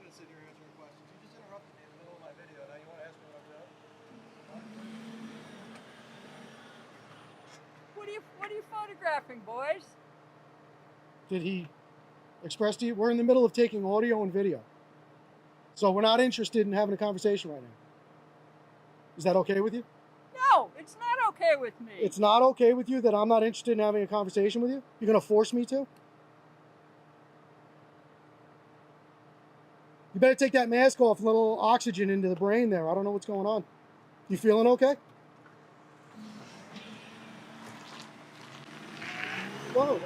not going to sit here answering questions. You just interrupted me in the middle of my video. Now you want to ask me what I'm doing? What are you photographing, boys? Did he express to you? We're in the middle of taking audio and video. So we're not interested in having a conversation right now. Is that okay with you? No, it's not okay with me. It's not okay with you that I'm not interested in having a conversation with you? You're going to force me to? You better take that mask off, a little oxygen into the brain there. I don't know what's going on. You feeling okay? Whoa,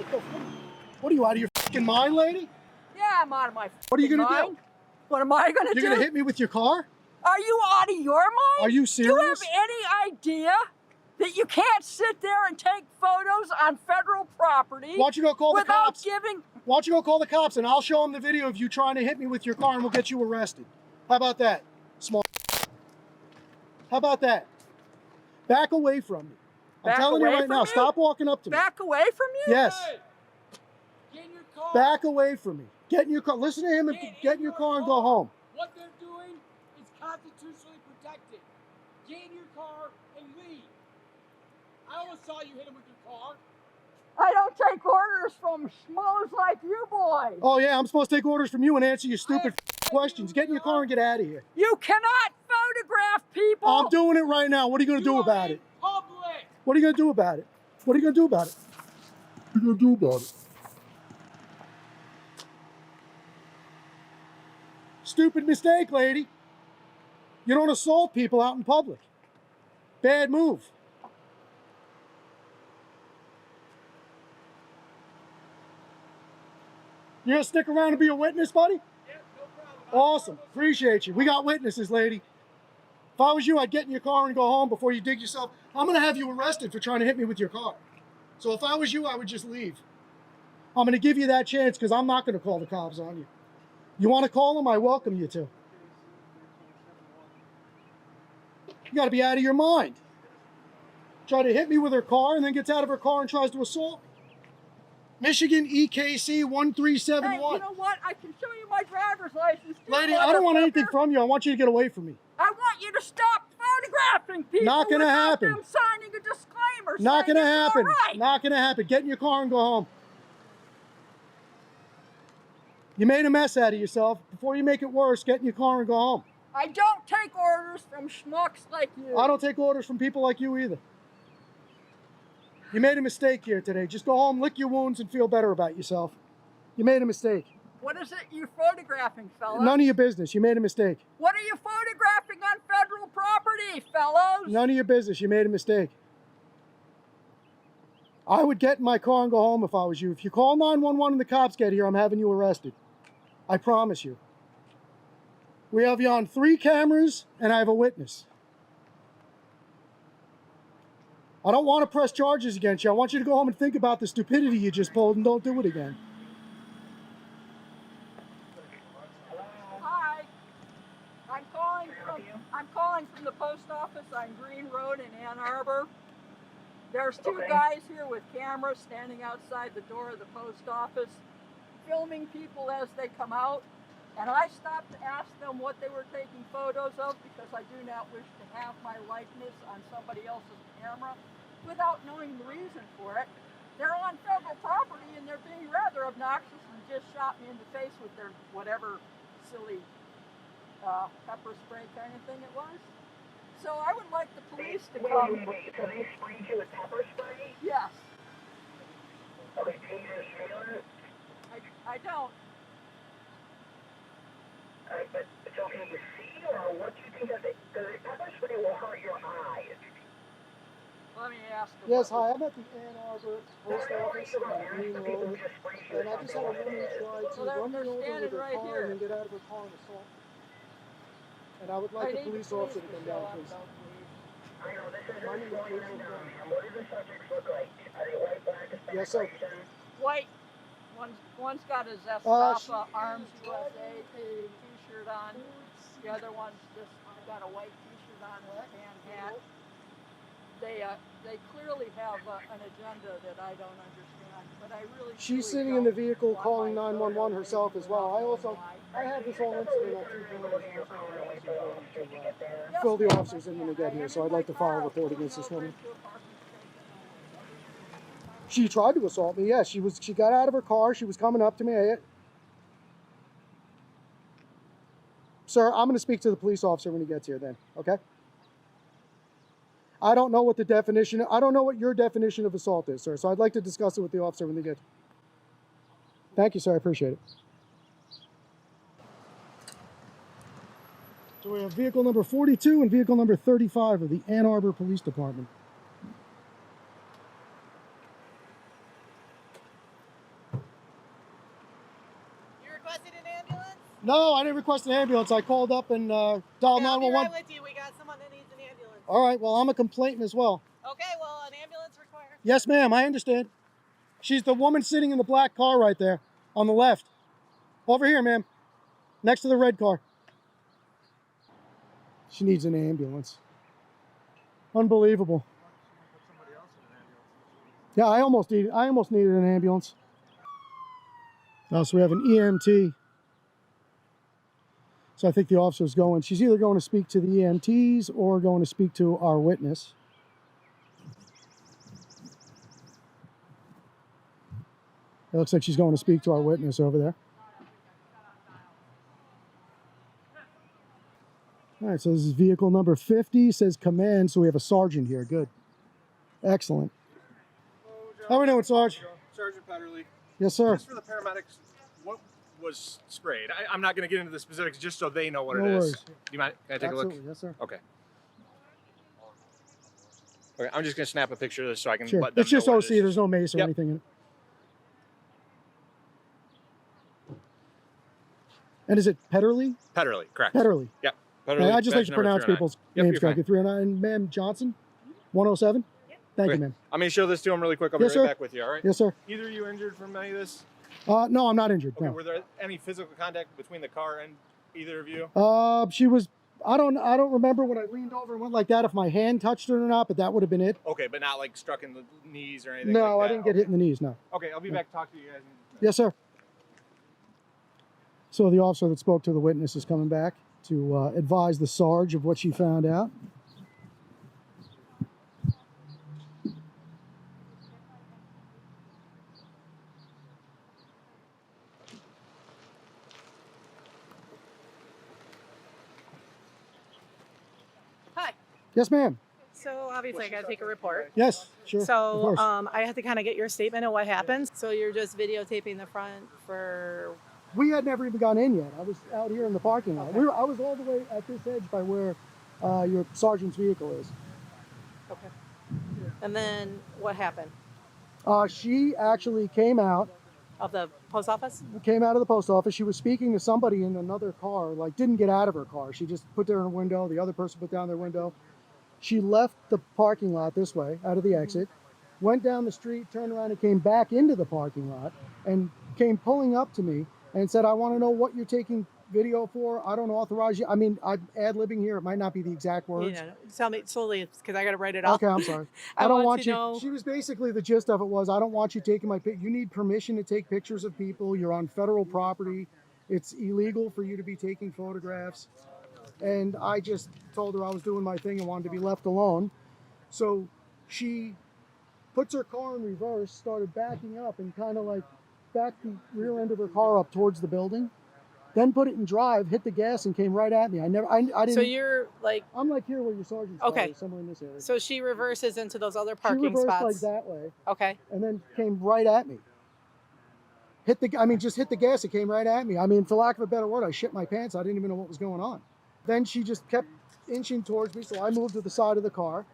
what are you, out of your fucking mind, lady? Yeah, I'm out of my What are you going to do? What am I going to do? You're going to hit me with your car? Are you out of your mind? Are you serious? Do you have any idea that you can't sit there and take photos on federal property? Why don't you go call the cops? Without giving... Why don't you go call the cops and I'll show them the video of you trying to hit me with your car and we'll get you arrested. How about that, smart? How about that? Back away from me. I'm telling you right now, stop walking up to me. Back away from you? Yes. Hey, get in your car. Back away from me. Get in your car. Listen to him and get in your car and go home. What they're doing is constitutionally protected. Get in your car and leave. I almost saw you hit him with your car. I don't take orders from schmoes like you boys. Oh yeah, I'm supposed to take orders from you and answer your stupid questions. Get in your car and get out of here. You cannot photograph people. I'm doing it right now. What are you going to do about it? Public. What are you going to do about it? What are you going to do about it? What are you going to do about it? Stupid mistake, lady. You don't assault people out in public. Bad move. You gonna stick around and be a witness, buddy? Yeah, no problem. Awesome. Appreciate you. We got witnesses, lady. If I was you, I'd get in your car and go home before you dig yourself. I'm going to have you arrested for trying to hit me with your car. So if I was you, I would just leave. I'm going to give you that chance because I'm not going to call the cops on you. You want to call them? I welcome you to. You got to be out of your mind. Try to hit me with her car and then gets out of her car and tries to assault me. Michigan EKC 1371. Hey, you know what? I can show you my driver's license. Lady, I don't want anything from you. I want you to get away from me. I want you to stop photographing people. Not gonna happen. Them signing a disclaimer. Not gonna happen. Right. Not gonna happen. Get in your car and go home. You made a mess out of yourself. Before you make it worse, get in your car and go home. I don't take orders from schmucks like you. I don't take orders from people like you either. You made a mistake here today. Just go home, lick your wounds, and feel better about yourself. You made a mistake. What is it you're photographing, fellas? None of your business. You made a mistake. What are you photographing on federal property, fellows? None of your business. You made a mistake. I would get in my car and go home if I was you. If you call 911 and the cops get here, I'm having you arrested. I promise you. We have you on 3 cameras, and I have a witness. I don't want to press charges against you. I want you to go home and think about the stupidity you just pulled and don't do it again. Hi. I'm calling from the post office on Green Road in Ann Arbor. There's 2 guys here with cameras standing outside the door of the post office, filming people as they come out. And I stopped to ask them what they were taking photos of because I do not wish to have my likeness on somebody else's camera without knowing the reason for it. They're on federal property and they're being rather obnoxious and just shot me in the face with their whatever silly pepper spray kind of thing it was. So I would like the police to come. Wait, so they sprayed you with pepper spray? Yes. Okay, do you feel it? I don't. Alright, but so can you see, or what do you think of it? Because the pepper spray will hurt your eyes. Let me ask them. Yes, hi, I'm at the Ann Arbor post office on Green Road, and I just had a woman try to run me over with her car and then get out of her car and assault. And I would like the police officer to come down, please. I know, this is going on. What do the subjects look like? Are they white, black, Hispanic? Yes, sir. White. One's got a Zestafa Arms USA t-shirt on. The other one's just got a white t-shirt on with a tan hat. they clearly have an agenda that I don't understand, but I really. She's truly sitting in the don't vehicle want calling my 911 photo herself taken as well. I without also, knowing why. I had this whole incident on 2 cameras and I saw to Yes, fill the ma'am, officers I in when they can. get I here, am so in I'd my like to car. file a I'll report pull against this over woman. into a parking station. She tried to assault me, yes. She got out of her car, she was coming up to me. Sir, I'm going to speak to the police officer when he gets here then, okay? I don't know what the definition, I don't know what your definition of assault is, sir, so I'd like to discuss it with the officer when they get. Thank you, sir, I appreciate it. So we have vehicle number 42 and vehicle number 35 of the Ann Arbor Police Department. You requested an ambulance? No, I didn't request an ambulance. I called up and dialed Okay, I'll be 911. right with you. We got someone that needs an ambulance. All right, well, I'm a complainant as well. Okay, well, an ambulance required. Yes, ma'am, I understand. She's the woman sitting in the black car right there on the left. Over here, ma'am. Next to the red car. She needs an ambulance. Unbelievable. Yeah, I almost needed an ambulance. Oh, so we have an EMT. So I think the officer's going. She's either going to speak to the EMTs or going to speak to our witness. It looks like she's going to speak to our witness over there. All right, so this is vehicle number 50, says command, so we have a sergeant here. Good. Excellent. How are we doing, Sarge? Sergeant Petterly. Yes, sir. Just for the paramedics, what was sprayed? I'm not going to get into the specifics just so they know what No it is. worries. Do you mind? Can I take Absolutely. a look? Yes, sir. Okay. Okay, I'm just going to snap a picture of this so I can Sure. let them It's just know OC. what it is. There's no mace or Yep. anything in it. And is it Petterly? Petterly, correct. Petterly. Yep. Petterly, I just like badge to number pronounce 309. people's Yep, names you're fine. correctly. 309. And ma'am Johnson, 107? Thank Okay. you, ma'am. I'm going to show this to them really quick. I'll Yes, be right sir. back with you, all right? Yes, sir. Either of you injured from any of this? No, I'm not injured. Okay, No. were there any physical contact between the car and either of you? She was. I don't remember when I leaned over and went like that if my hand touched her or not, but that would have been it. Okay, but not like struck in the knees or anything No, like I that? didn't get hit in the knees. No. Okay, I'll be back to talk to you guys. Yes, sir. So the officer that spoke to the witness is coming back to advise the Sarge of what she found out. Hi. Yes, ma'am. So obviously I got to take a report. Yes, sure. of So course. I have to kind of get your statement of what happened. So you're just videotaping the front for. We had never even gone in yet. I was out here in the parking lot. Okay. I was all the way at this edge by where your sergeant's vehicle is. Okay. And then what happened? She actually came out Of the post office? of the post office. She was speaking to somebody in another car, like didn't get out of her car. She just put there in her window. The other person put down their window. She left the parking lot this way, out of the exit, went down the street, turned around and came back into the parking lot and came pulling up to me and said, I want to know what you're taking video for. I don't authorize you. I mean, I'm ad-libbing here. It might not be the exact words. You know, tell me slowly because I got to write it off. Okay, I'm sorry. I I don't want want to you. know- She was basically, the gist of it was, I don't want you taking my pic. You need permission to take pictures of people. You're on federal property. It's illegal for you to be taking photographs. And I just told her I was doing my thing and wanted to be left alone. So she puts her car in reverse, started backing up and kind of like backed the rear end of her car up towards the building. Then put it in drive, hit the gas, and came right at me. I didn't. So you're like, I'm like here where your sergeant's car Okay. is, somewhere in this area. so she reverses into those other She parking reversed spots. like that way, Okay. and then came right at me. Just hit the gas. It came right at me. I mean, for lack of a better word, I shit my pants. I didn't even know what was going on. Then she just kept inching towards me, so I moved to the side of the car,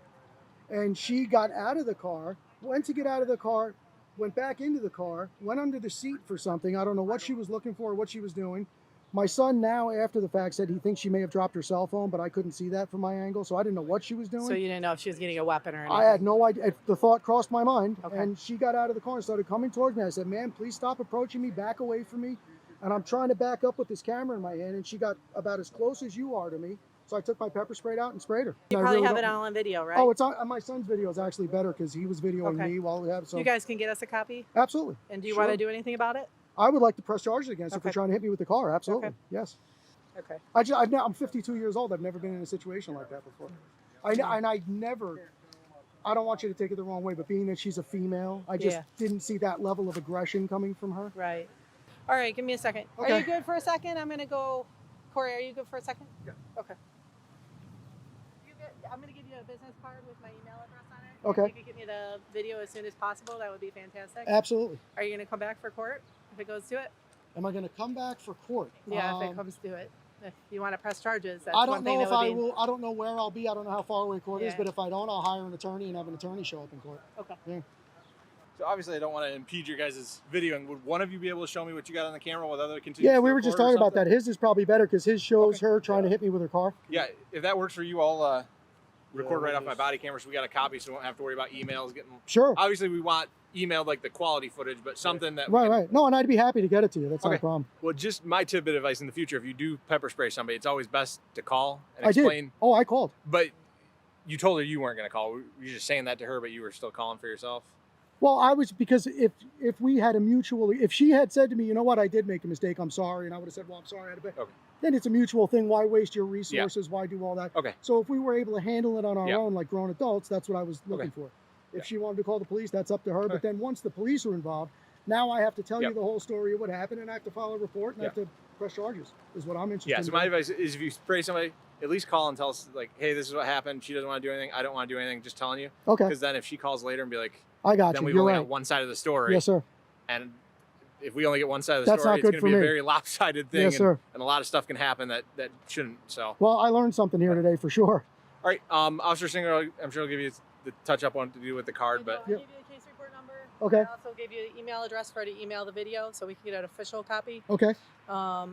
and she got out of the car, went to get out of the car, went back into the car, went under the seat for something. I don't know what she was looking for or what she was doing. My son now, after the fact, said he thinks she may have dropped her cell phone, but I couldn't see that from my angle, so I didn't know what she was doing. So you didn't know if she was getting a weapon or anything? I had no idea. The thought crossed my mind, Okay. and she got out of the car and started coming towards me. I said, ma'am, please stop approaching me, back away from me. And I'm trying to back up with this camera in my hand, and she got about as close as you are to me, So I took my pepper spray out and sprayed her. You I probably really have it don't- all on video, right? Oh, it's on my son's video is actually better because he was videoing Okay. me while we have. So You guys can get us a copy? absolutely. And do you Sure. want to do anything about it? I would like to press charges against her for Okay. trying to hit me with the car. Absolutely. Okay. Yes. Okay. I'm 52 years old. I've never been in a situation like that before. I don't want you to take it the wrong way, but being that she's a female, I just Yeah. didn't see that level of aggression coming from her. Right. All right, give me a second. Are Okay. you good for a second? I'm going to go. Corey, are you good for a second? Yeah. Okay. I'm going to give you a business card with my email address on it. Okay. If you could get me the video as soon as possible, that would be fantastic. Absolutely. Are you going to come back for court if it goes to it? Am I going to come back for court? Yeah, if it comes to it. If you want to press charges, that's I one don't thing know that if would I be. will. I don't know where I'll be. I don't know how far away court is, Yeah. but if I don't, I'll hire an attorney and have an attorney show up in court. Okay. Yeah. So obviously, I don't want to impede your guys' videoing. Would one of you be able to show me what you got on the camera while the other continues? Yeah, to we were just record or talking about something? that. His is probably better because his shows Okay. her trying to hit me with her car. Yeah, if that works for you, I'll record Yeah, right off we'll my body camera, so we got a copy, so we don't have to worry about emails getting. Sure. Obviously, we want emailed like the quality footage, but something that we Right, can- right. No, and I'd be happy to get it to you. That's not a Okay. problem. Well, just my tidbit advice in the future: if you do pepper spray somebody, it's always best to call and I explain. did. Oh, I called. But you told her you weren't going to call. Were you just saying that to her, but you were still calling for yourself? Well, I was because if we had a mutual, if she had said to me, you know what, I did make a mistake, I'm sorry, and I would have said, well, I'm sorry, I had a bit. Okay. Then it's a mutual thing. Why waste your resources? Why do all that? Okay. So if we were able to handle it on our Yeah. own, like grown adults, that's what I was looking Okay. for. If Yeah. she wanted to call the police, that's up to her. But Okay. then once the police are involved, now I have to tell Yep. you the whole story of what happened, and I have to file a report, and I Yeah. have to press charges. Is what I'm interested Yeah. in. So my advice is, if you spray somebody, at least call and tell us, like, hey, this is what happened. She doesn't want to do anything. I don't want to do anything. Just telling you. Okay, Because then if she calls later and be like, I got then you. we've You're only right. got one side of the story. Yes, sir. And if we only get one side of the That's story, not it's good going to for be a me. very lopsided thing. Yes, sir. And a lot of stuff can happen that shouldn't. So, all Well, I learned something here today for sure. right. Officer Singer, I'm sure I'll give you the touch up on to do with the card, but I'll give you the case report number. Okay. I also gave you the email address for her to email the video so we can get an official copy. Okay.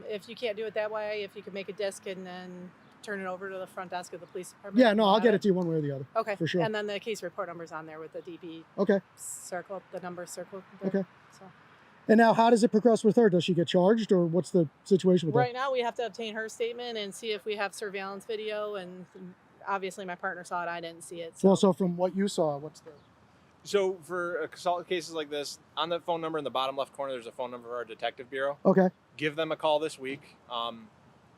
If you can't do it that way, if you could make a disc and then turn it over to the front desk of the police department. Yeah, no, I'll have get it to you one way or the other. Okay. for sure. And then the case report number's on there with the DP Okay. circle, the number circle. Okay. So And now, how does it progress with her? Does she get charged, or what's the situation with right now we have to obtain her statement and see if we have surveillance video, and obviously my partner saw it, I didn't see it. that? So Well, so from what you saw, what's the? so for assault cases like this, on the phone number in the bottom left corner, there's a phone number for our detective bureau. Okay. Give them a call this week.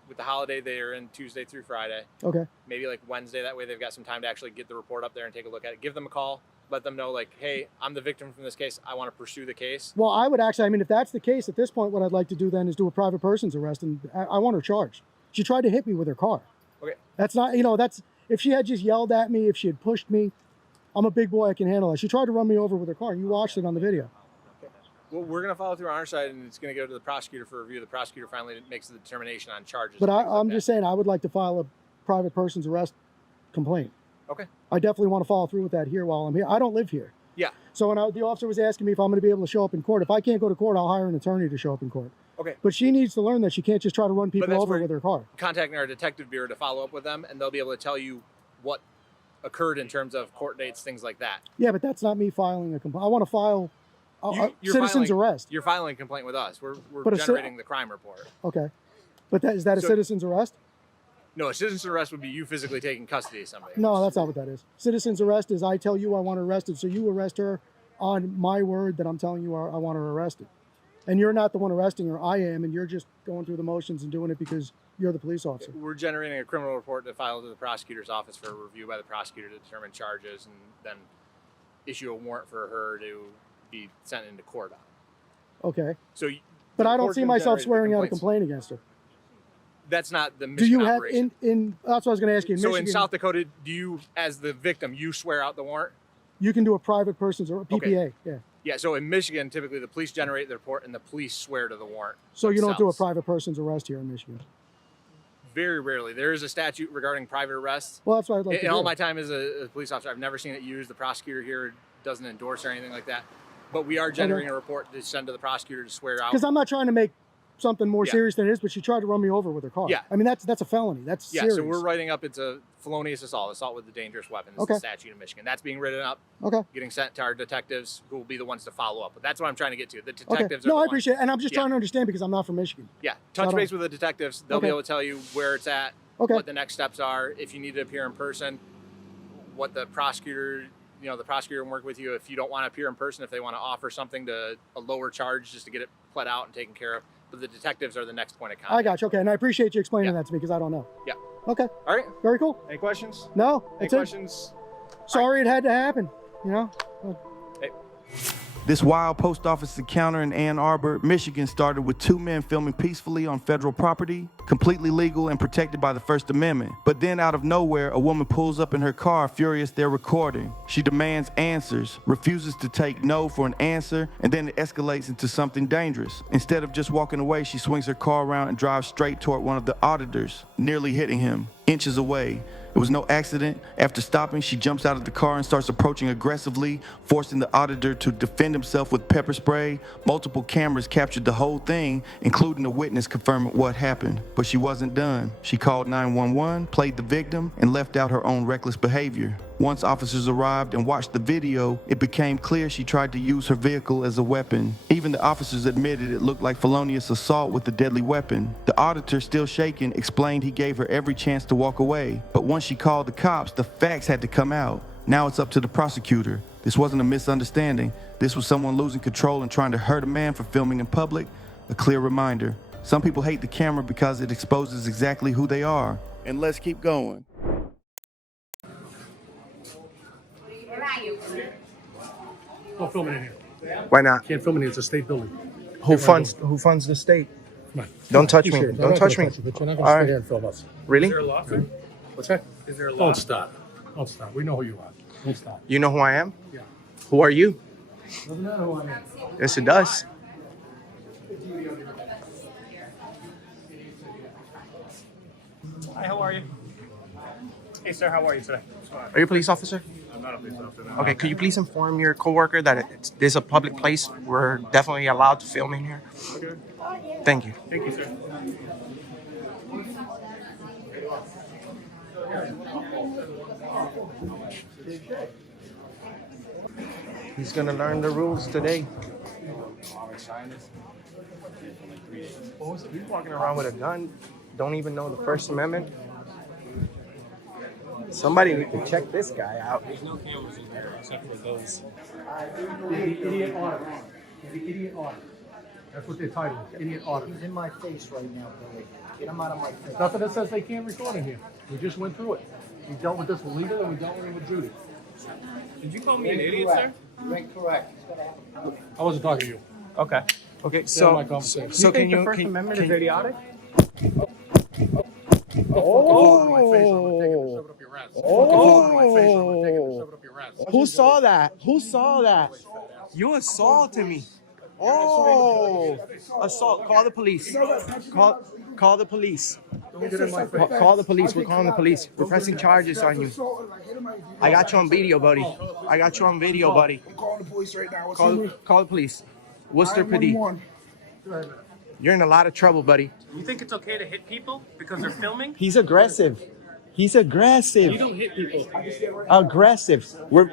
With the holiday, they are in Tuesday through Friday. Okay. Maybe like Wednesday. That way they've got some time to actually get the report up there and take a look at it. Give them a call. Let them know, like, hey, I'm the victim from this case. I want to pursue the case. Well, I would actually. I mean, if that's the case, at this point, what I'd like to do then is do a private person's arrest, and I want her charged. She tried to hit me with her car. Okay. That's not. That's if she had just yelled at me, if she had pushed me. I'm a big boy. I can handle it. She tried to run me over with her car. You watched it on the video. Well, we're going to follow through on our side, and it's going to go to the prosecutor for review. The prosecutor finally makes the determination on charges. But and things like I'm that. just saying, I would like to file a private person's arrest complaint. Okay. I definitely want to follow through with that here while I'm here. I don't live here. Yeah. So when the officer was asking me if I'm going to be able to show up in court, if I can't go to court, I'll hire an attorney to show up in court. Okay. But she needs to learn that she can't just try to run people that's over where- with her car. Contacting our detective bureau to follow up with them, and they'll be able to tell you what occurred in terms of court dates, things like that. Yeah, but that's not me filing a complaint. I want to file a You're citizen's filing- arrest. You're filing a complaint with us. We're But a ci- generating the crime report. Okay. But is that a So- citizen's arrest? No, a citizen's arrest would be you physically taking custody of somebody. No, that's not what that is. Citizen's arrest is I tell you I want her arrested, so you arrest her on my word that I'm telling you I want her arrested. And you're not the one arresting her, I am, and you're just going through the motions and doing it because you're the police officer. We're generating a criminal report to file to the prosecutor's office for review by the prosecutor to determine charges and then issue a warrant for her to be sent into court on. Okay. So, But the I don't court's see gonna myself generate the swearing out a complaints. complaint against her. That's not the Do Michigan you have operation. that's what I was going to ask you. In So Michigan, in South Dakota, do you, as the victim, you swear out the warrant? you can do a private person's or PPA. Okay. Yeah. Yeah. So in Michigan, typically the police generate the report and the police swear to the warrant. So you don't do a themselves. private person's arrest here in Michigan. Very rarely. There is a statute regarding private arrests. Well, that's what I'd like to In all do. my time as a police officer, I've never seen it used. The prosecutor here doesn't endorse or anything like that. But we are generating a report to send to the prosecutor to swear out. Because I'm not trying to make something more Yeah. serious than it is, but she tried to run me over with her car. Yeah. I mean, that's a felony. That's Yeah, serious. so we're writing up, it's a felonious assault with a dangerous weapon. It's Okay. the statute in Michigan. That's being written up, Okay. getting sent to our detectives, who will be the ones to follow up. But that's what I'm trying to get to. The Okay. detectives are No, the I ones- appreciate it. And I'm just Yeah. trying to understand because I'm not from Michigan. Yeah, I touch don't- base with the detectives. They'll be Okay. able to tell you where it's at, Okay. what the next steps are, if you need to appear in person, what the prosecutor, the prosecutor can work with you if you don't want to appear in person, if they want to offer something to a lower charge just to get it pled out and taken care of. But the detectives are the next point of contact. I got you. Okay, and I appreciate you explaining that to me because I don't know. Yeah. Okay. All right. Very cool. Any questions? No, Any that's it. questions? Sorry it had to happen, Hey. This wild post office encounter in Ann Arbor, Michigan started with 2 men filming peacefully on federal property, completely legal and protected by the First Amendment. But then out of nowhere, a woman pulls up in her car, furious they're recording. She demands answers, refuses to take no for an answer, and then it escalates into something dangerous. Instead of just walking away, she swings her car around and drives straight toward one of the auditors, nearly hitting him, inches away. It was no accident. After stopping, she jumps out of the car and starts approaching aggressively, forcing the auditor to defend himself with pepper spray. Multiple cameras captured the whole thing, including a witness confirming what happened. But she wasn't done. She called 911, played the victim, and left out her own reckless behavior. Once officers arrived and watched the video, it became clear she tried to use her vehicle as a weapon. Even the officers admitted it looked like felonious assault with a deadly weapon. The auditor, still shaken, explained he gave her every chance to walk away. But once she called the cops, the facts had to come out. Now it's up to the prosecutor. This wasn't a misunderstanding. This was someone losing control and trying to hurt a man for filming in public. A clear reminder. Some people hate the camera because it exposes exactly who they are. And let's keep going. Don't film it in here. Why not? Can't film it in here. It's a state building. Who funds the state? Come on. Don't touch me. Appreciate it. Don't touch me. But you're not All going to right. stay here and film us. Really? Is there a law firm? What's that? Is there a law? Don't stop. Don't stop. We know who you are. Don't stop. You know who I am? Yeah. Who are you? Doesn't matter who I am. Yes, it does. Hi, how are you? Hey, sir, how are you today? Are you a police officer? I'm not a police officer. No. Okay, could you please inform your coworker that this is a public place? We're definitely allowed to film in here. Okay. Thank you. Thank you, sir. He's gonna learn the rules today. He's walking around with a gun. Don't even know the First Amendment. Somebody need to check this guy out. There's no cameras in here except for those. The idiot audit. The idiot audit. That's what they're titled. Idiot audit. He's in my face right now, Billy. Get him out of my face. Nothing that says they can't record in here. We just went through it. We dealt with this with legal and we dealt with it with Judy. Did you call me an idiot, sir? You ain't correct. I wasn't talking to you. Okay. Okay, Stay out of my so conversation. so can the you? First Amendment is idiotic? Who saw that? Who saw that? You assaulted me. Oh, assault! Call the police. Call the police. Call the police. We're calling the police. We're pressing charges on you. I got you on video, buddy. I got you on video, buddy. I'm calling the police right now. Call the police. Worcester PD. You're in a lot of trouble, buddy. You think it's okay to hit people because they're filming? He's aggressive. He's aggressive. You don't hit people. Aggressive. We're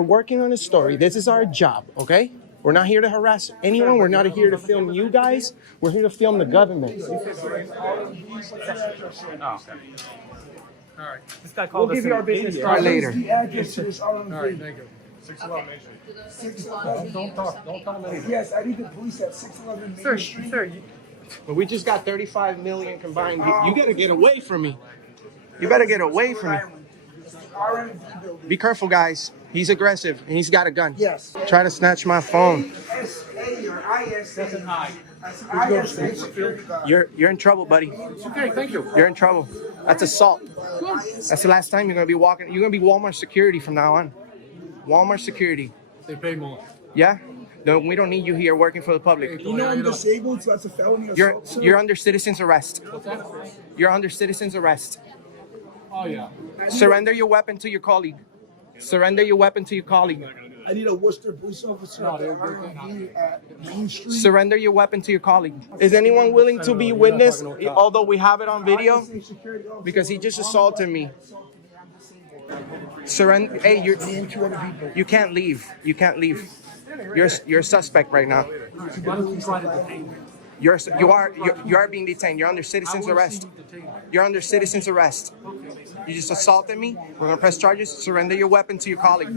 working on a story. This is our job, okay? We're not here to harass anyone. We're not here to film you guys. We're here to film the government. Oh, okay. All right. This guy We'll called us give you our an business idiot. Try later. The address to this All right, thank you. 611 Main Street. Don't talk. Don't tell them anything. Yes, I need the police at 611 Main Street. Sir, But we just got 35 million combined. You gotta get away from me. You better get away from me. Be careful, guys. He's aggressive and he's got a gun. Yes. Try to snatch my phone. ISA or ISA. That's an ISA security guard. You're in trouble, buddy. Okay, thank you. You're in trouble. That's assault. That's the last time you're gonna be walking. You're gonna be Walmart security from now on. Walmart security. They pay more. Yeah? No, we don't need you here working for the public. You know I'm disabled, so that's a felony assault. sir. You're under citizen's arrest. What's that? You're under citizen's arrest. Oh, yeah. Surrender your weapon to your colleague. Surrender your weapon to your colleague. I need a Worcester police officer at Main Street. Surrender your weapon to your colleague. Is anyone willing to be witness, although we have it on video? ISA security officer. Because he just assaulted me. Surrender. Hey, Me and 2 other people. you can't leave. You can't leave. You're a suspect right now. Why don't you try to detain me? You are being detained. You're under citizen's arrest. You're under citizen's arrest. You just assaulted me. We're gonna press charges. Surrender your weapon to your colleague.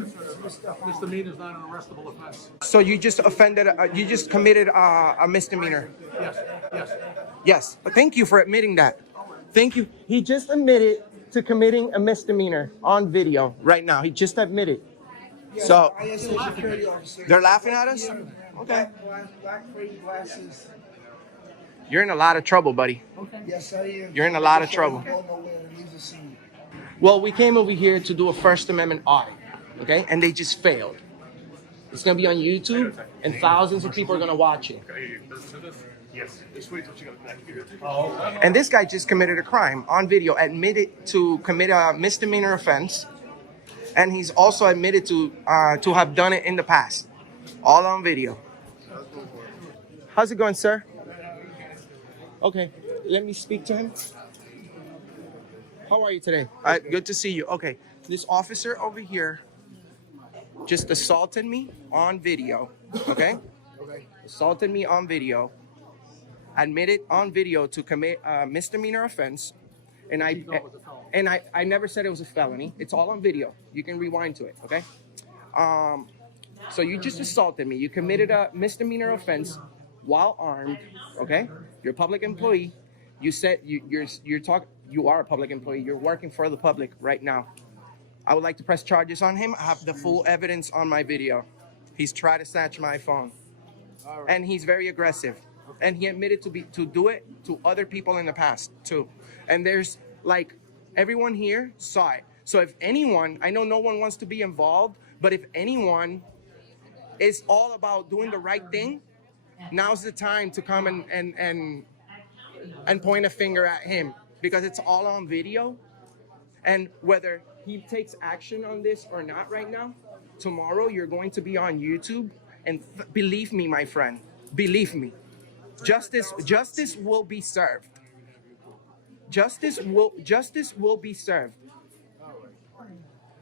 Misdemeanor is not an arrestable offense. So you just offended. You just committed a misdemeanor. Yes, yes. Yes. But thank you for admitting that. Thank you. He just admitted to committing a misdemeanor on video right now. He just admitted. So they're laughing at us. Okay. Black frame glasses. You're in a lot of trouble, buddy. Yes, I am. You're in a lot of trouble. Go nowhere. Leave the scene. Well, we came over here to do a First Amendment audit, okay? And they just failed. It's gonna be on YouTube, and thousands of people are gonna watch it. And this guy just committed a crime on video, admitted to commit a misdemeanor offense, and he's also admitted to have done it in the past, all on video. How's it going, sir? Okay, let me speak to him. How are you today? Good to see you. Okay, this officer over here just assaulted me on video, okay? Assaulted me on video, admitted on video to commit a misdemeanor offense, and I never said it was a felony. It's all on video. You can rewind to it, okay? So you just assaulted me. You committed a misdemeanor offense while armed, okay? You're a public employee. You said you are a public employee. You're working for the public right now. I would like to press charges on him. I have the full evidence on my video. He's tried to snatch my phone, and he's very aggressive. And he admitted to do it to other people in the past too. And there's like everyone here saw it. So if anyone, I know no one wants to be involved, but if anyone is all about doing the right thing, now's the time to come and point a finger at him, because it's all on video. And whether he takes action on this or not right now, tomorrow you're going to be on YouTube, and believe me, my friend, believe me, justice will be served. Justice will be served.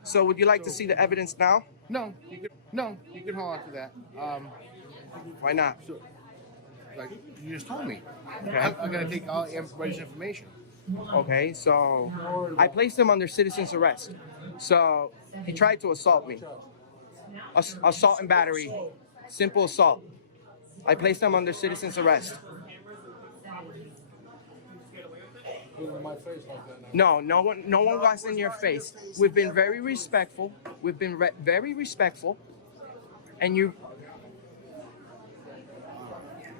So would you like to see the evidence now? No, you can hold on to that. Why not? Like you just told me. Okay. I'm gonna take all everybody's information. Okay, so I placed him under citizen's arrest. So he tried to assault me. Assault and battery, simple assault. I placed him under citizen's arrest. No one was in your face. We've been very respectful. We've been very respectful. And you,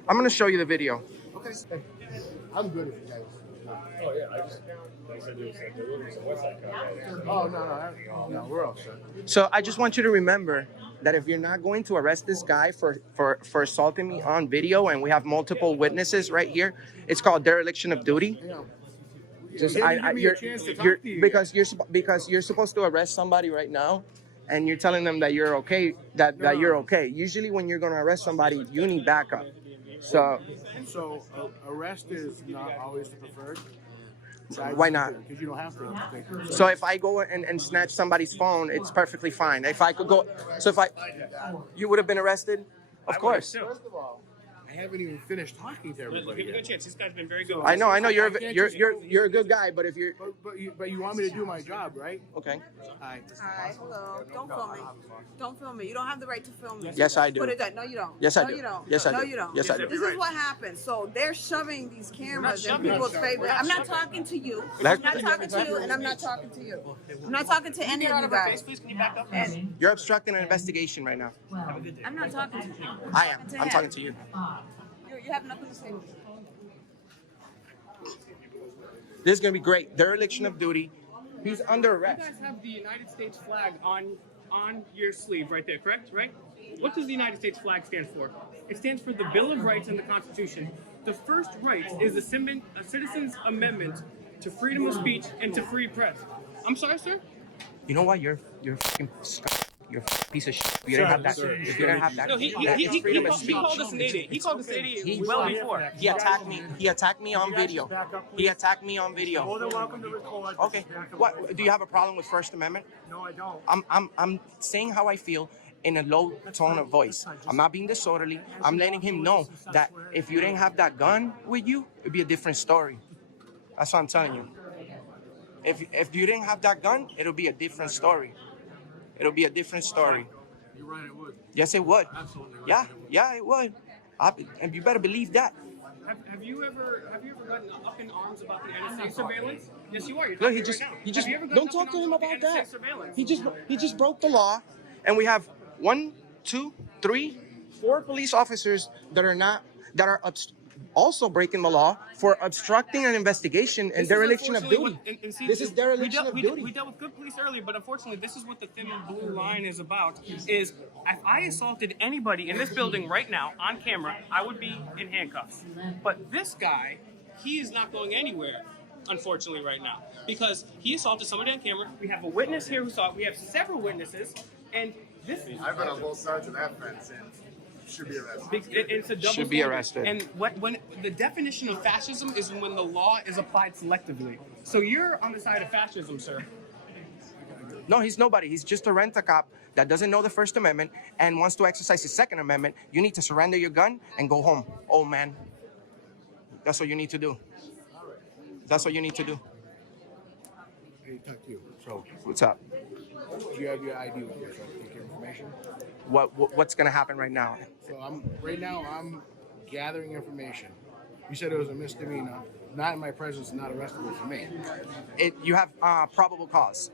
I'm gonna show you the video. Okay. I'm good with you guys. Oh yeah, I said you said the west side. Oh no, we're all set. So I just want you to remember that if you're not going to arrest this guy for assaulting me on video, and we have multiple witnesses right here, it's called dereliction of duty. Yeah. Just because you're supposed to arrest somebody right now, and you're telling them that you're okay, that you're okay. Usually when you're going to arrest somebody, you need backup. So arrest is not always the preferred. Why not? Because you don't have to. So if I go and snatch somebody's phone, it's perfectly fine. If I could go, you would have been arrested? Of course. First of all, I haven't even finished talking to everybody Give it a chance. This guy's been very good. I know. You're a good guy, but if you're but you want me to do my job, right? Okay. Hi, hello. Don't film me. Don't film me. You don't have the right to film me. Yes, I do. Put it down. No, you don't. Yes, I no, do. You don't. Yes, I do. No, you don't. Yes, I do. This is what happens. So they're shoving these cameras in people's faces. I'm not talking to you. I'm not talking to you, and I'm not talking to you. I'm not talking to any of you guys. Please, can you back up? You're obstructing an investigation right now. I'm not talking to you. I am. I'm talking to you. You have nothing to say. This is gonna be great. Dereliction of duty. He's under arrest. You guys have the United States flag on your sleeve right there, correct? Right? What does the United States flag stand for? It stands for the Bill of Rights and the Constitution. The first right is a citizen's amendment to freedom of speech and to free press. I'm sorry, sir? You know what? You're fucking you're a piece of shit. You didn't have that. If you didn't have that. No, he called us an idiot. He called us an idiot well before. He attacked me. He attacked me on video. He attacked me on video. More than welcome to record. Okay. What? Do you have a problem with First Amendment? No, I don't. I'm saying how I feel. in a low tone of voice. I'm not being disorderly. I'm letting him know that if you didn't have that gun with you, it'd be a different story. That's what I'm telling you. If you didn't have that gun, it'll be a different story. It'll be a different story. You're right, it would. Yes, it would. Absolutely right. Yeah, it would. And you better believe that. Have you ever gotten up in arms about the NSA surveillance? Yes, you are. You're No, talking right now. he just Have you ever gotten don't up talk in to him arms about the NSA that. surveillance? He just broke the law, and we have 1, 2, 3, 4 police officers that are also breaking the law for obstructing an investigation and dereliction of duty. This is dereliction of duty. We dealt with good police earlier, but unfortunately, this is what the thin blue line is about. Is if I assaulted anybody in this building right now on camera, I would be in handcuffs. But this guy, he is not going anywhere, unfortunately, right now, because he assaulted somebody on camera. We have a witness here who saw it. We have several witnesses, and this. I've been on both sides of that fence, and should be arrested. It's a double Should be standard. arrested. And when the definition of fascism is when the law is applied selectively. So you're on the side of fascism, sir. No, he's nobody. He's just a rent-a-cop that doesn't know the First Amendment and wants to exercise his Second Amendment. You need to surrender your gun and go home, old man. That's what you need to do. That's what you need to do. Hey, talk to you. So, What's up? do you have your ID with you? So I can take your information. What's gonna happen right now? So right now I'm gathering information. You said it was a misdemeanor. Not in my presence, not arrestable for me. You have probable cause.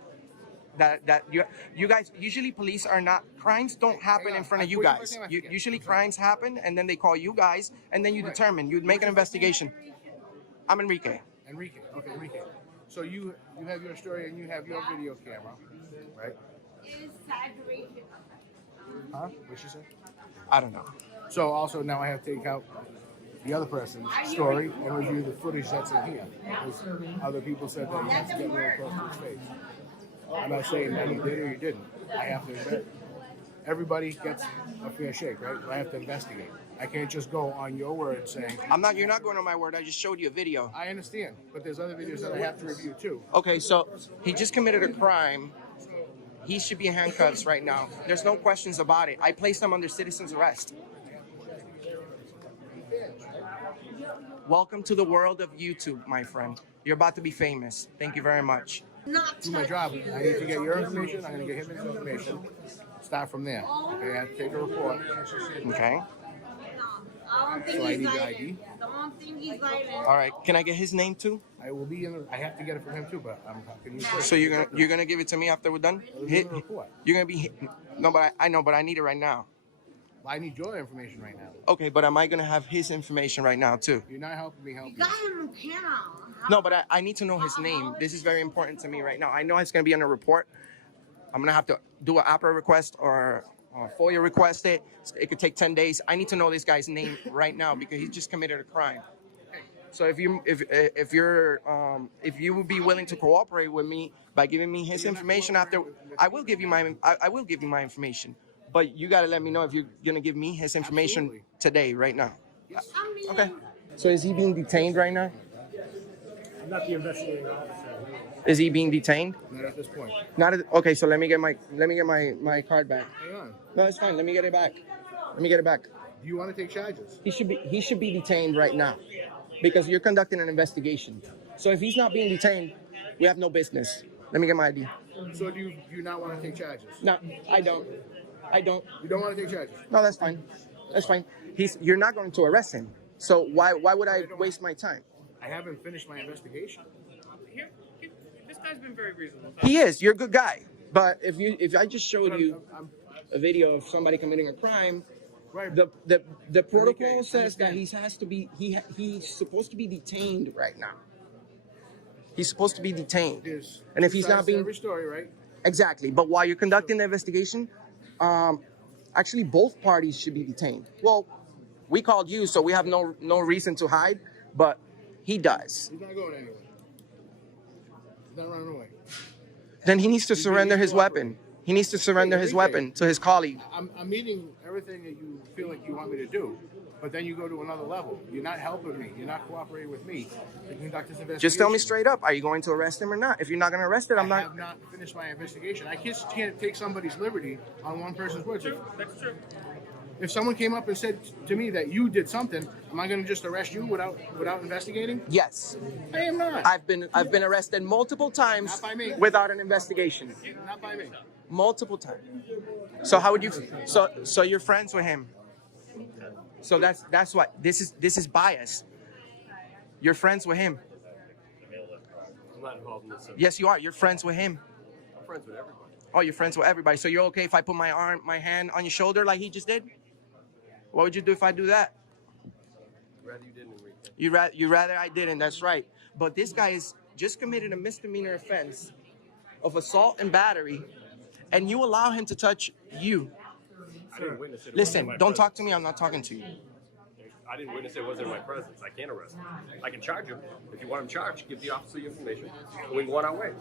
That you guys, usually police are not, crimes don't happen in front of you guys. Usually crimes happen and then they call you guys and then you determine, you make an investigation. I'm Enrique. Enrique. Okay, Enrique. So you have your story and you have your video camera, right? Huh? What'd she say? I don't know. So also now I have to take out the other person's story and review the footage that's in here. Because other people said that you have to get real close to his face. I'm not saying that you did or you didn't. I have to admit, everybody gets a fair shake, right? I have to investigate. I can't just go on your word saying... You're not going on my word. I just showed you a video. I understand, but there's other videos that I have to review too. Okay, so he just committed a crime. He should be in handcuffs right now. There's no questions about it. I placed him under citizen's arrest. Welcome to the world of YouTube, my friend. You're about to be famous. Thank you very much. Do my job. I need to get your information. I'm going to get him his information. Start from there. Okay, I have to take a report. Okay. So I need the ID. All right. Can I get his name too? I will be in. I have to get it from him too, but I'm talking to you first. So you're gonna give it to me after we're done? You're gonna be. No, but I know, but I need it right now. I need your information right now. Okay, but am I gonna have his information right now too? You're not helping me help you. No, but I need to know his name. This is very important to me right now. I know it's gonna be on a report. I'm gonna have to do an APRA request or FOIA request it. It could take 10 days. I need to know this guy's name right now because he just committed a crime. So if you would be willing to cooperate with me by giving me his information after, I will give you my information. But you gotta let me know if you're gonna give me his information today, right now. Okay. So is he being detained right now? I'm not the investigating officer. Is he being detained? Not at this point. Okay, so let me get my card back. Hang on. No, it's fine. Let me get it back. Do you want to take charges? He should be detained right now because you're conducting an investigation. So if he's not being detained, we have no business. Let me get my ID. So do you not want to take charges? No, I don't. You don't want to take charges? No, that's fine. That's fine. You're not going to arrest him. So why would I waste my time? I haven't finished my investigation. This guy's been very reasonable. He is. You're a good guy. But if I just showed you a video of somebody committing a crime, right. the protocol says that he's supposed to be detained right now. He's supposed to be detained. And if he's not being every story, right? Exactly. But while you're conducting the investigation, actually both parties should be detained. Well, we called you, so we have no reason to hide, but he does. He's not going anywhere. He's not running away. Then he needs to surrender his weapon. He needs to surrender his weapon to his colleague. I'm meeting everything that you feel like you want me to do, but then you go to another level. You're not helping me. You're not cooperating with me to conduct this investigation. Just tell me straight up, are you going to arrest him or not? If you're not going to arrest it, I have not finished my investigation. I just can't take somebody's liberty on one person's words. That's true. If someone came up and said to me that you did something, am I going to just arrest you without investigating? Yes. I am not. I've been arrested multiple times Not by me. without an investigation. Not by me. Multiple times. So how would you? So you're friends with him. So that's what this is bias. You're friends with him. I'm not involved in this. Yes, you are. You're friends with him. I'm friends with everybody. Oh, you're friends with everybody. So you're okay if I put my hand on your shoulder like he just did? What would you do if I do that? Rather you didn't, Enrique. You rather I didn't. That's right. But this guy has just committed a misdemeanor offense of assault and battery, and you allow him to touch you. I didn't witness it. Listen, don't talk to me. I'm not talking to you. I didn't witness it. It wasn't in my presence. I can't arrest him. I can charge him. If you want him charged, give the officer the information. And we can go on our way.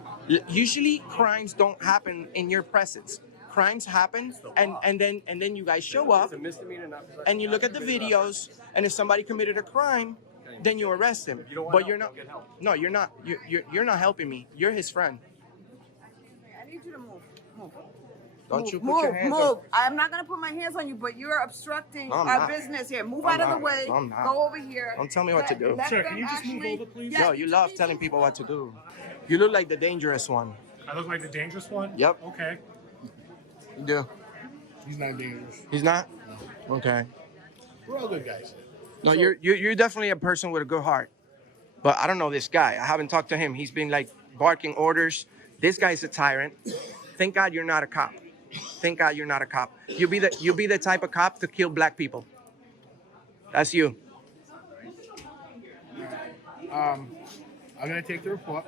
Usually, crimes don't happen in your presence. Crimes happen, and then you guys show up, It's a misdemeanor, not possession. and you look at the videos, and if somebody committed a crime, then you arrest him. You don't want But help, you're not. don't get help. No, you're not. You're not helping me. You're his friend. I need you to move. Don't you put Move, your hands move. on. I'm not gonna put my hands on you, but you're obstructing No, I'm our not. business here. Move I'm out of the not. way. No, I'm not. Go over here. Don't tell me what to do. Sir, can you just move over, please? Yo, you love telling people what to do. You look like the dangerous one. I look like the dangerous one? Yep. Okay. You do. He's not dangerous. He's not? Okay. We're all good guys. No, you're definitely a person with a good heart. But I don't know this guy. I haven't talked to him. He's been like barking orders. This guy's a tyrant. Thank God you're not a cop. Thank God you're not a cop. You'll be the type of cop to kill black people. That's you. I'm gonna take the report.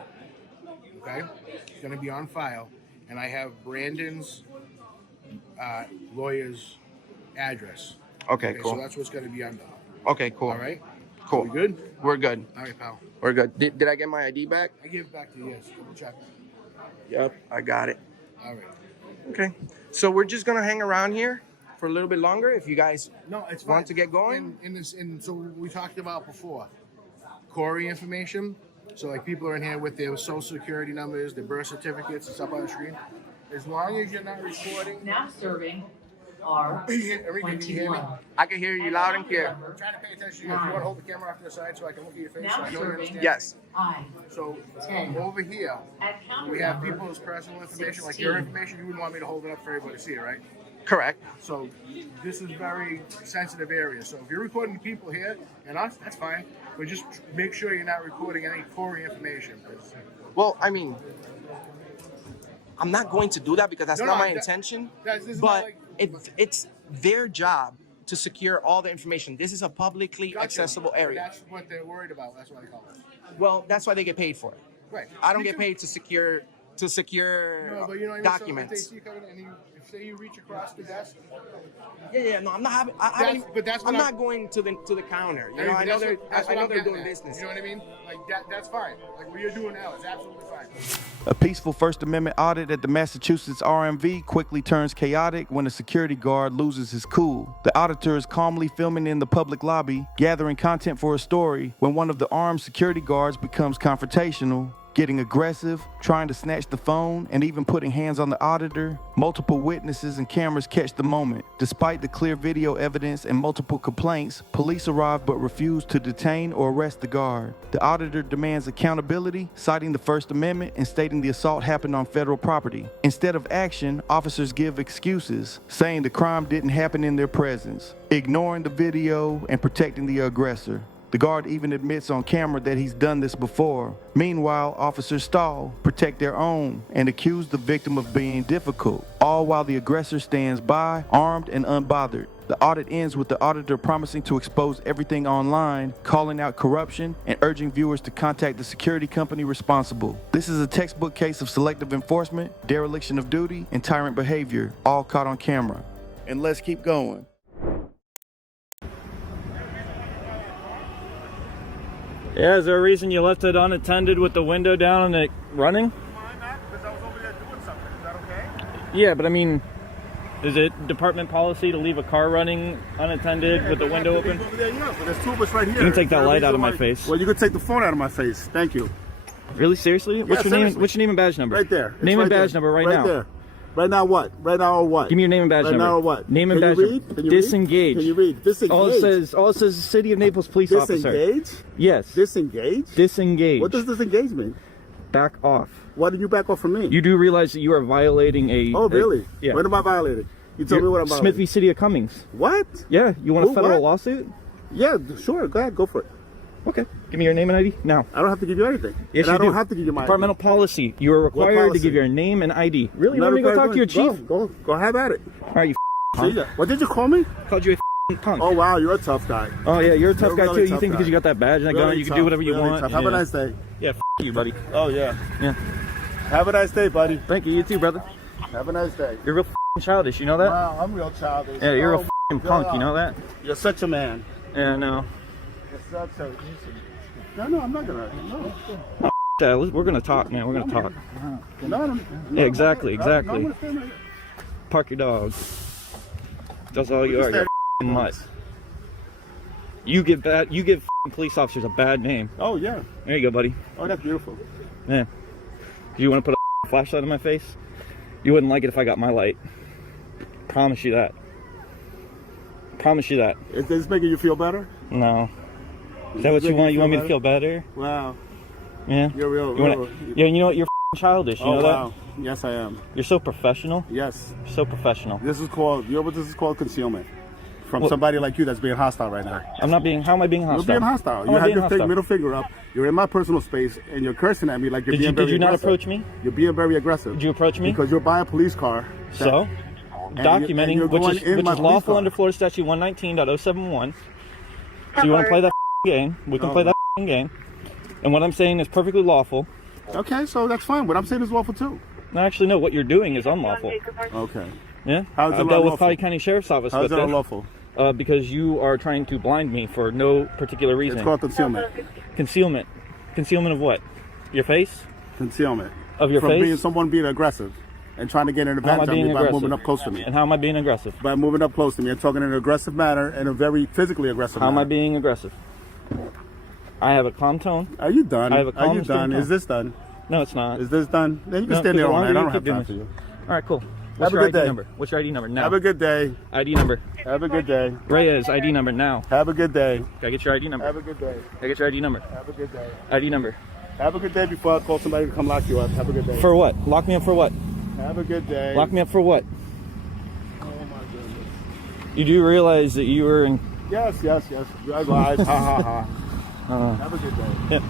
Okay, it's gonna be on file, and I have Brandon's lawyer's address. Okay, cool. So that's what's gonna be under. Okay, cool. All right. Cool. We good? We're good. All right, pal. We're good. Did I get my ID back? I give it back to you. Yes. Double check. Yep, I got it. All right. Okay. So we're just gonna hang around here for a little bit longer if you guys No, it's want fine. to get going. So we talked about before, Corey information. So like people are in here with their social security numbers, their birth certificates, and stuff on the screen. As long as you're not recording. Now serving are Enrique, can you hear me? I can hear you loud and clear. I'm trying to pay attention to you. If you want to hold the camera off to the side so I can look at your face, so I know you understand. Yes. So over here, we have people's personal information, like your information. You wouldn't want me to hold it up for everybody to see it, right? Correct. So this is very sensitive area. So if you're recording people here and us, that's fine. But just make sure you're not recording any Corey information. Well, I mean, I'm not going to do that because that's No, not no, my that- intention. this is But not like- it's their job to secure all the information. This is a publicly Gotcha. accessible area. That's what they're worried about. That's why they call us. Well, that's why they get paid for it. Right. I don't Me get too. paid to secure No, but you know what I mean? documents. So if they see you coming and if say you reach across the desk. Yeah, no, I'm not having. I'm not going to the counter. You know, I know they're doing business. You know what I mean? Like that's fine. Like what you're doing now is absolutely fine. A peaceful First Amendment audit at the Massachusetts RMV quickly turns chaotic when a security guard loses his cool. The auditor is calmly filming in the public lobby, gathering content for a story, when one of the armed security guards becomes confrontational, getting aggressive, trying to snatch the phone, and even putting hands on the auditor. Multiple witnesses and cameras catch the moment. Despite the clear video evidence and multiple complaints, police arrive but refuse to detain or arrest the guard. The auditor demands accountability, citing the First Amendment and stating the assault happened on federal property. Instead of action, officers give excuses, saying the crime didn't happen in their presence, ignoring the video and protecting the aggressor. The guard even admits on camera that he's done this before. Meanwhile, officers stall, protect their own, and accuse the victim of being difficult, all while the aggressor stands by, armed and unbothered. The audit ends with the auditor promising to expose everything online, calling out corruption, and urging viewers to contact the security company responsible. This is a textbook case of selective enforcement, dereliction of duty, and tyrant behavior, all caught on camera. And let's keep going. Yeah, is there a reason you left it unattended with the window down and it running? Because I was over there doing something. Is that okay? Yeah, but I mean, is it department policy to leave a car running unattended with the window open? Over there, yeah, but there's two of us right here. You can take that light out of my face. Well, you can take the phone out of my face. Thank you. Really? Seriously? What's your name? What's your name and badge number? Right there. Name and badge number right now. Right there. Right now what? Right now or what? Give me your name and badge number. Right now or what? Name and badge number. Disengage. Can you read? Disengage. All it says is City of Naples police officer. Disengage? Yes. Disengage? Disengage. What does disengage mean? Back off. Why did you back off from me? You do realize that you are violating a... Oh, really? Yeah. What am I violating? You tell me what I'm violating. Smith v. City of Cummings. What? Yeah. You want a federal lawsuit? Yeah, sure. Go ahead. Go for it. Okay. Give me your name and ID now. I don't have to give you anything. Yes, and you I don't have to give you my departmental policy. You are required to give your name and ID. Really? You want me to go talk to your chief? Go have at it. All right, you punk. What did you call me? Called you a punk. Oh, wow. You're a tough guy. Oh, yeah. You're a tough guy, really too. You think because you got that badge and that gun, you can do whatever you want. Tough. Have a nice day. Yeah, you, buddy. Oh, yeah. Yeah. Have a nice day, buddy. Thank you. You too, brother. Have a nice day. You're real childish. You know that? Wow, I'm real childish. Yeah, you're a punk. You know that? You're such a man. Yeah, no. You're such a... No, I'm not gonna. No. Yeah, we're gonna talk, man. We're gonna talk. No, yeah, exactly. No, Park your dog. That's all you are. You're a mutt. You give police officers a bad name. Oh yeah. There you go, buddy. Oh, that's beautiful. Yeah. Do you want to put a flashlight on my face? You wouldn't like it if I got my light. Promise you that. Promise you that. Is this making you feel better? No. Is that what you want? You want me to feel better? Wow. Yeah. You're real. Yeah, you know what? You're childish. You know wow. that? Yes, I am. You're so professional. Yes. You're so professional. This is called. You know what this is called? Concealment. From somebody like you that's being hostile right now. I'm not being. How am I being hostile? You're being hostile. You have your middle finger up. You're in my personal space, and you're cursing at me like you're being very aggressive. Did you not approach me? You're being very aggressive. Did you approach me? Because you're by a police car. So, documenting, which is lawful under Florida Statute 119.071. So you want to play that game? We can play that game. And what I'm saying is perfectly lawful. Okay, so that's fine. What I'm saying is lawful too. No, actually, no. What you're doing is unlawful. Okay. Yeah. How's it I've dealt with Pike County Sheriff's Office. How's it unlawful? Because you are trying to blind me for no particular reason. It's called concealment. Concealment. Concealment of what? Your face? Concealment. Of your face? From someone being aggressive and trying to get an advantage on me by moving up close to me. And how am I being aggressive? By moving up close to me and talking in an aggressive manner and a very physically aggressive manner. How am I being aggressive? I have a calm tone. Are you done? I have a calm Are you done? Is this done? No, it's not. Is this done? Then you can stand there all night. I don't have time for you. All right, cool. What's your ID number? What's your ID number now? Have a good day. ID number. Have a good day. Reyes, ID number now. Have a good day. Can I get your ID number? Have a good day. Can I get your ID number? Have a good day. ID number. Have a good day before I call somebody to come lock you up. Have a good day. For what? Lock me up for what? Have a good day. Lock me up for what? Oh my goodness. You do realize that you were in... Yes. I lied. Ha ha ha. Have a good day. Yeah.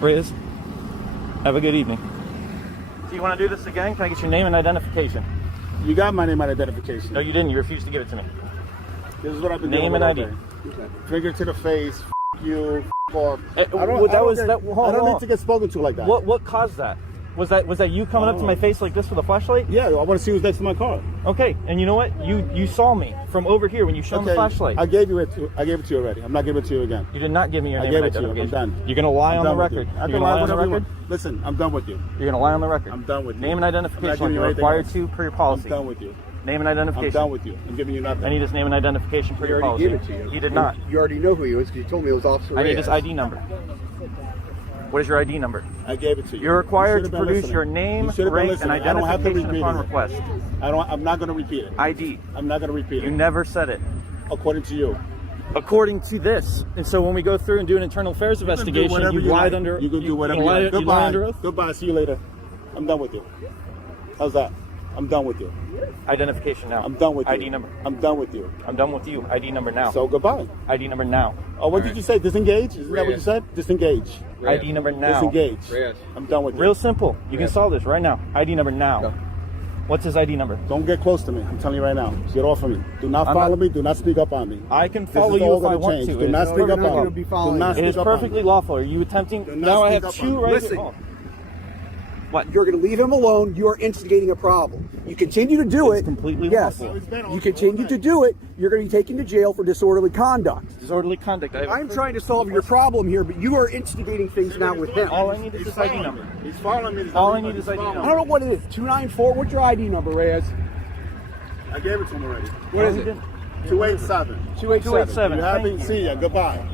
Reyes, have a good evening. Do you want to do this again? Can I get your name and identification? You got my name and identification. No, you didn't. You refused to give it to me. This is what I've been doing. Name and ID. Finger to the face. You. Off. I don't need to get spoken to like that. What caused that? Was that you coming up to my face like this with a flashlight? Yeah, I want to see who's next to my car. Okay, and you know what? You saw me from over here when you shone the flashlight. I gave it to you already. I'm not giving it to you again. You did not give me your name and identification. I'm done. You're gonna lie on the record. I can lie on the record. Listen, I'm done with you. You're gonna lie on the record. I'm done with you. Name and identification. You're required to per your policy. I'm done with you. Name and identification. I'm done with you. I'm giving you nothing. I need his name and identification per your policy. He already gave it to you. He did not. You already know who he was because you told me it was Officer Reyes. I need his ID number. What is your ID number? I gave it to you. You're required to produce your name, rank, and identification upon request. I'm not going to repeat it. ID. I'm not going to repeat it. You never said it. According to you. According to this. And so when we go through and do an internal affairs investigation, you lied under... You can do whatever you like. Goodbye. Goodbye. See you later. I'm done with you. How's that? I'm done with you. Identification now. I'm done with you. ID number. I'm done with you. I'm done with you. ID number now. So goodbye. ID number now. Oh, what did you say? Disengage? Isn't that what you said? Disengage. ID number now. Disengage. I'm done with you. Real simple. You can solve this right now. ID number now. Go. What's his ID number? Don't get close to me. I'm telling you right now. Get off of me. Do not follow me. Do not sneak up on me. I can follow you if I want to. Do not sneak up on me. It is perfectly lawful. Are you attempting? Now I have two right here. What? You're going to leave him alone. You are instigating a problem. You continue to do it. Completely yes. lawful. You continue to do it. You're going to be taken to jail for disorderly conduct. Disorderly conduct. I'm trying to solve your problem here, but you are instigating things now with him. All I need is his ID number. He's following me. All I need is ID number. I don't know what it is. 294. What's your ID number, Reyes? I gave it to him already. What is it? 287. 287. You haven't seen it. Goodbye.